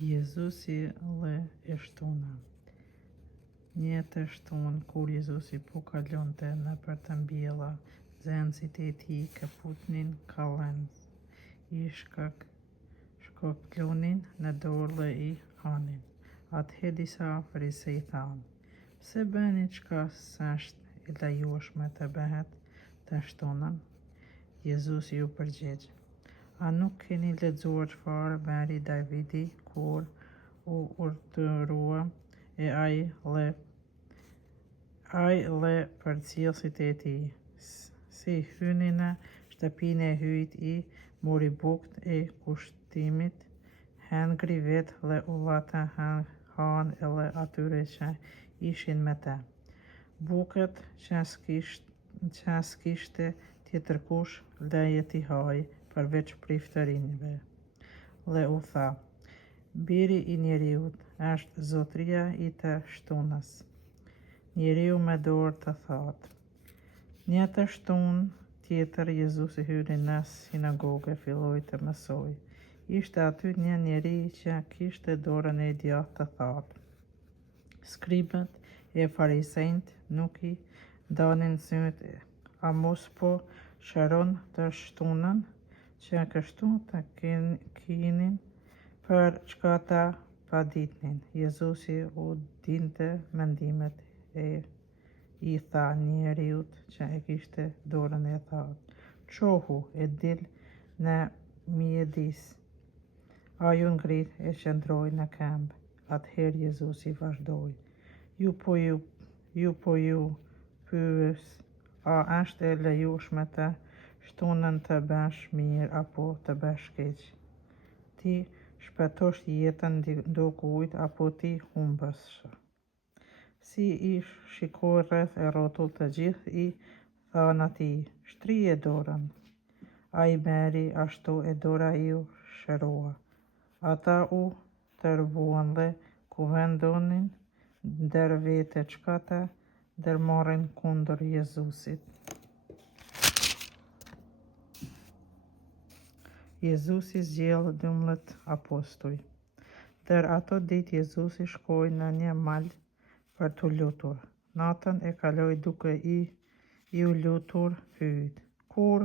Jezusi dhe e shtuna. Një të shtunë, kur Jezusi po kalonte nëpër të mbjella, nxënësit e tij kaputnin kallëz, i shkoplonin në dorë dhe i hanin. Atëherë disa farisej thanë: "Pse bëni çka s'është e lejueshme të bëhet të shtunën?" Jezusi u përgjigj: "A nuk keni lexuar çfarë bëri Davidi kur u urdhërua e ai dhe përcjellësit e tij, si hynin në shtëpinë e hyjt i mori bukët e kushtimit, hëngri vetë dhe u la të hanë edhe atyre që ishin me të. Bukët që s'kishte tjetërkush leje t'i hajë përveç priftërinjve." Dhe u tha: "Biri i njeriut është zotëria e të shtunës." Njeriu me dorë të thatë. Një të shtunë tjetër Jezusi hyri në sinagogë e filloi të mësojë. Ishte aty një njeri që kishte dorën e djathtë të thatë. Skribët e farisejt nuk i ndanin sytë, a mos po shëron të shtunën, që kështu të kinin për çka ta paditnin. Jezusi u dinte mendimet e i tha njeriut që e kishte dorën e thatë: "Çohu e dil në mjedis." Ai u ngrit e qëndroi në këmbë. Atëherë Jezusi vazhdoi: Ju pyes, a është e lejueshme të shtunën të bësh mirë apo të bësh keq? Ti shpëtosh jetën dikujt apo ti humbësh? Si i shikoi rreth e rrotull të gjithë, i thanë atij: "Shtrije dorën." Ai merri ashtu e dora iu shërua. Ata u tërbuan dhe kuvendonin ndër vete çka të ndërmarrin kundër Jezusit. Jezusi zgjell 12 apostuj. Ndër ato ditë Jezusi shkoi në një mal për t'u lutur. Natën e kaloi duke i u lutur hyjt. Kur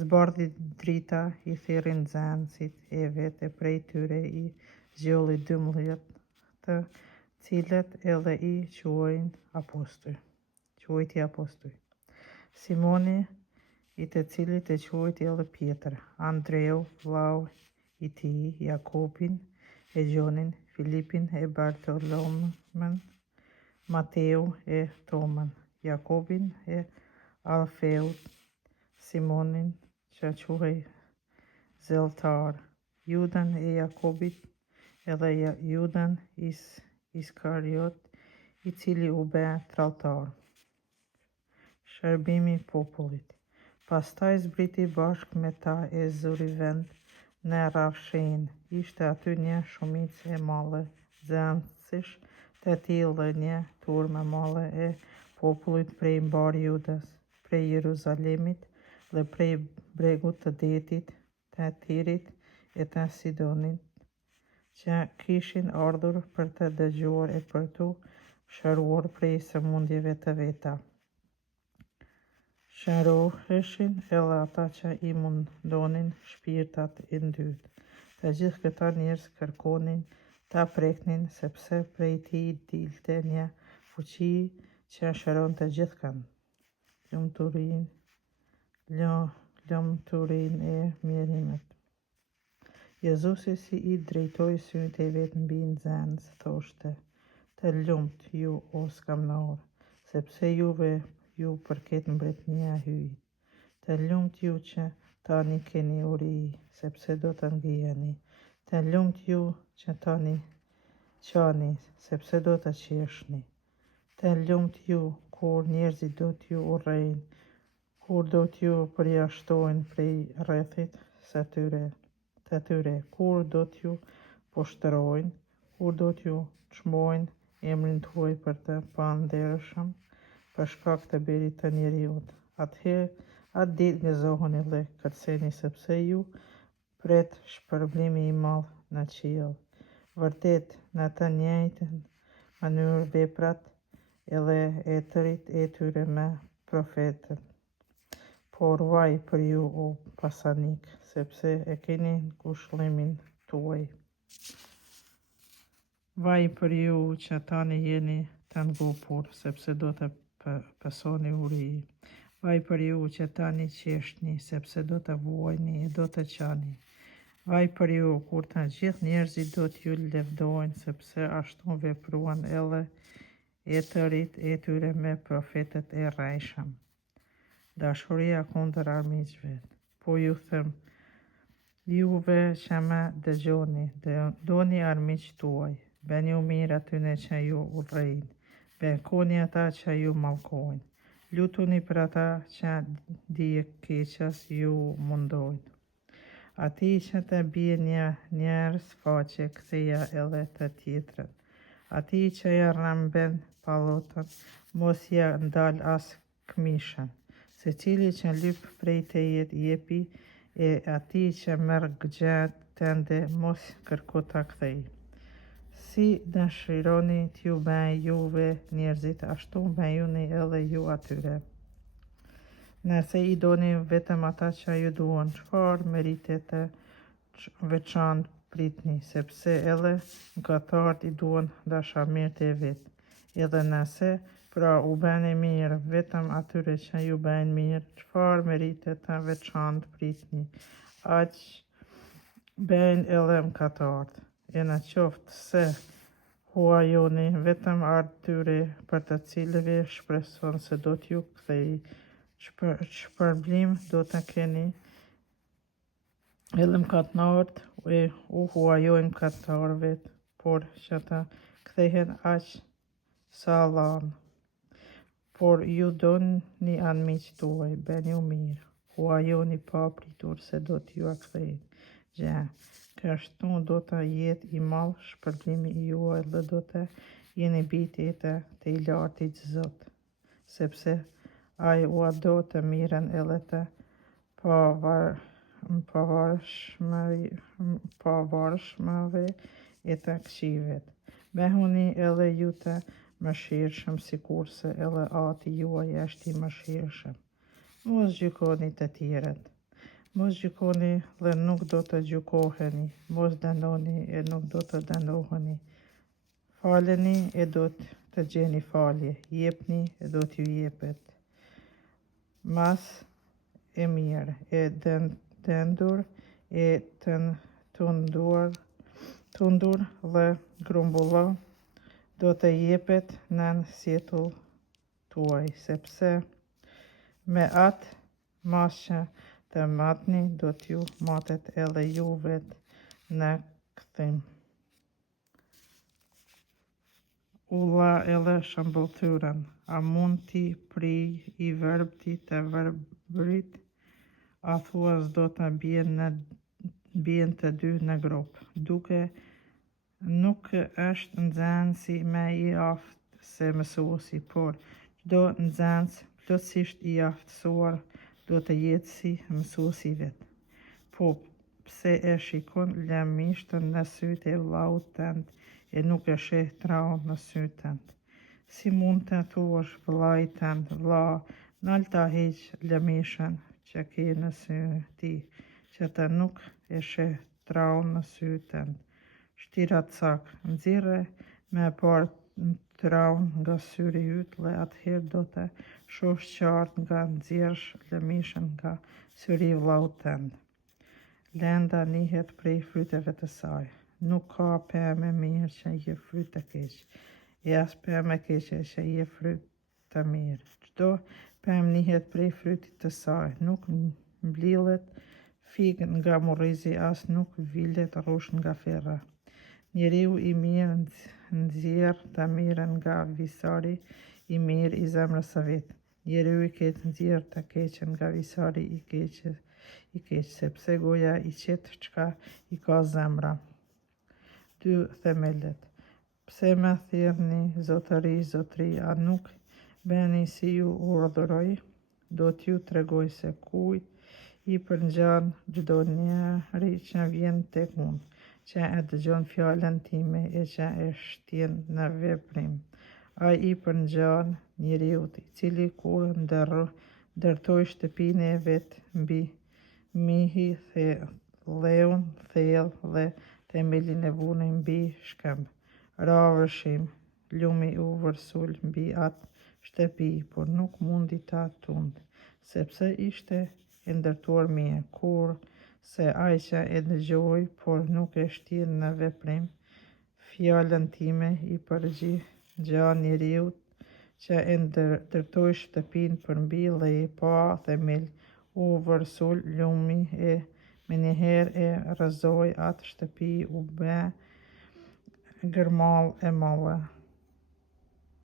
zbardhi drita, i thirrri nxënësit e vet e prej tyre i zgjolli 12, të cilët edhe i quajti apostujt: Simoni, i të cilit e quajti edhe Pjetër, Andreu, vllau i tij, Jakobin e Gjonin, Filipin e Bartolomën, Mateu e Tomën, Jakobin e Alfeut, Simonin që quhej Zelltar, Judën e Jakobit edhe Judën Iskariot, i cili u bë tradhtor. Shërbimi i popullit. Pastaj zbriti bashkë me ta e zuri vend në rrafshinë. Ishte aty një shumicë e madhe nxënësish të tillë dhe një turmë e madhe e popullit prej mbar Judës, prej Jeruzalemit dhe prej bregut të detit, të Tirit e të Sidonit, që kishin ardhur për të dëgjuar e për t'u shëruar prej sëmundjeve të veta. Shëroheshin edhe ata që i mundonin shpirtat e ndytë. Të gjithë këta njerëz kërkonin ta preknin, sepse prej tij dilte një fuqi që shëronte gjithkën. Lumturinë e mjerimit. Jezusi si i drejtoi sytë e vet mbi nxënës, thoshte: "Të lumt ju o skamnor, sepse juve ju përket mbretëria e hyjt. Të lumt ju që tani keni uri, sepse do të ngiheni. Të lumt ju që tani qani, sepse do të qeshni. Të lumt ju kur njerëzit do t'ju urrejnë, kur do t'ju përjashtojnë prej rrethit të tyre, kur do t'ju poshtërojnë, kur do t'ju çmojnë emrin tuaj për të pandershëm, për shkak të Birit të Njeriut. Atëherë atë ditë gëzohuni dhe kërceni, sepse ju pret shpërblimi i madh në qiell. vërtet në të njëjtën mënyrë veprat edhe e tërit e tyre me profetët. Por vaj për ju o pasanik, sepse e keni ngushëllimin tuaj. Vaj për ju që tani jeni të ngopur, sepse do të pësoni uri. Vaj për ju që tani qeshni, sepse do të vuajni e do të qani. Vaj për ju kur të gjithë njerëzit do t'ju levdojnë, sepse ashtu vepruan edhe e tërit e tyre me profetët e rrejshëm. Dashuria kundër armiqve. Po ju them, juve që më dëgjoni, doni armiq tuaj, bëni ju mirë atyne që ju udhërojnë, bekoni ata që ju mallkojnë, lutuni për ata që dije keqes ju mundojnë. Ati që të bie njerëz faqe, ktheja edhe të tjetrën. Ati që ja rrëmben pallotën, mos ja ndal as këmishën. Secili që lyp prej tejet jepi, e ati që merr gjatë tënde mos kërko ta kthej. Si dëshironi t'ju bëj juve njerëzit, ashtu bëjuni edhe ju atyre. Nëse i doni vetëm ata që ju duan, çfarë merite të veçantë pritni, sepse edhe mëkatarët i duan dashamirët e vet. Edhe nëse pra u bëni mirë vetëm atyre që ju bëjnë mirë, çfarë merite të veçantë pritni, aq bëjnë edhe mëkatarët. E në qoftë se huajoni vetëm atyre për të cilëve shpreson se do t'ju kthej, shpërblim do të keni edhe mëkatarët e u huajojnë mëkatarëve, por që të kthehen aq sa Allah. Por ju doni armiq tuaj, bëni ju mirë, huajoni pa pritur se do t'ju kthejnë gjë. Kështu do të jetë i madh shpërblimi i juaj dhe do të jeni bijtë të i lartit Zot, sepse ai ua do të mirën edhe të pavarëshmëve e të këqivet. Behuni edhe ju të mëshirshëm, sikurse edhe Ati juaj është i mëshirshëm. Mos gjykoni të tjerët. Mos gjykoni dhe nuk do të gjykoheni. Mos dënoni e nuk do të dënoheni. Faleni e do të gjeni falje. Jepni e do t'ju jepet. Mas e mirë, e dendur, e tundur dhe grumbulla do të jepet nën sjetull tuaj, sepse me atë mas që të matni do t'ju matet edhe juve në kthim. Ulla edhe shëmbëltyrën, a mund t'i prij i verbti të verbrit, a thua s'do të bien të dy në grop, duke nuk është nxënësi më i aftë se mësuesi, por çdo nxënës plotësisht i aftësuar do të jetë si mësuesi vet. Po pse e shikon lëmishtën në sytë e vllaut tënd e nuk e sheh traun në sytë tënd? Si mund të thuash vllait tënd, vlla, nal ta heq lëmishën që ke në sy ti, që të nuk e sheh traun në sytë tënd? Shtira cak, nxirre me parë traun nga syri yt dhe atëherë do të shohësh qartë nga nxjerrësh lëmishën nga syri i vllaut tënd. Lënda njihet prej fryteve të saj. Nuk ka pemë e mirë që jep fryt të keq, e as pemë e keqe që jep fryt të mirë. Çdo pemë njihet prej frytit të saj. Nuk mblidhet fig nga murrizi, as nuk vilet rrush nga ferra. Njeriu i mirë nxjerr të mirën nga visari i mirë i zemrës së vet. Njeriu i keq nxjerr të keqen nga visari i keq, sepse goja i qet çka i ka zemra. 2 themelet. Pse më thirrni zotëri, zotëri, a nuk bëni si ju urdhëroj? Do t'ju tregoj se kujt i përngjan çdo njeri që vjen tek unë. që e dëgjon fjalën time e që e shtjen në veprim. Ai I përngjan njeriut I cili kur ndërtoi shtëpinë e vet mbi mihi leun thellë dhe themelin e vuni mbi shkëmb. Ravëshim, lumi u vërsul mbi atë shtëpi, por nuk mundi ta tund, sepse ishte e ndërtuar mirë, kurse ai që e dëgjoi, por nuk e shtjen në veprim fjalën time, I përgjigja njeriut që e ndërtoi shtëpinë përmbi leje pa themel, u vërsul lumi e menjëherë e rrëzoi atë shtëpi, u bë gërmallë e madhe.